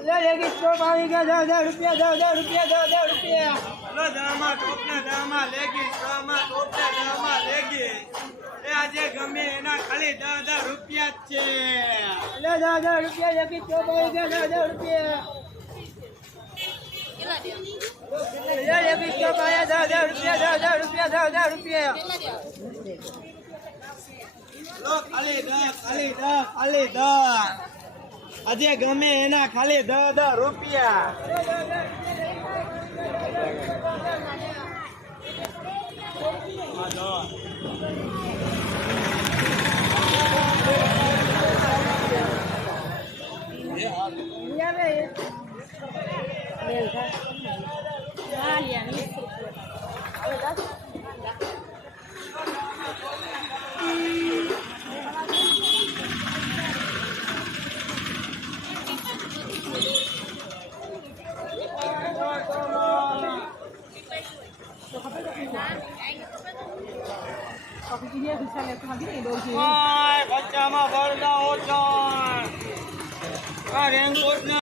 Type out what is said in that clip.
ले लेगी स्टॉप આવી ગયા 10,000 રૂપિયા 10,000 રૂપિયા 10,000 રૂપિયા લો દામા ટોપના દામા લેગી દામા ટોપના દામા લેગી એ આજે ગમે એના ખાલી 10,000 રૂપિયા જ છે ले 10,000 રૂપિયા લેગી સ્ટોપ આવી ગયા 10,000 રૂપિયા ले लेगी स्टॉप आया 10,000 રૂપિયા 10,000 રૂપિયા 10,000 રૂપિયા લો ખાલી 10 આજે ગમે એના ખાલી 10,000 રૂપિયા બચ્ચામાં બળદા ઓછણ આ રેનકોટ ના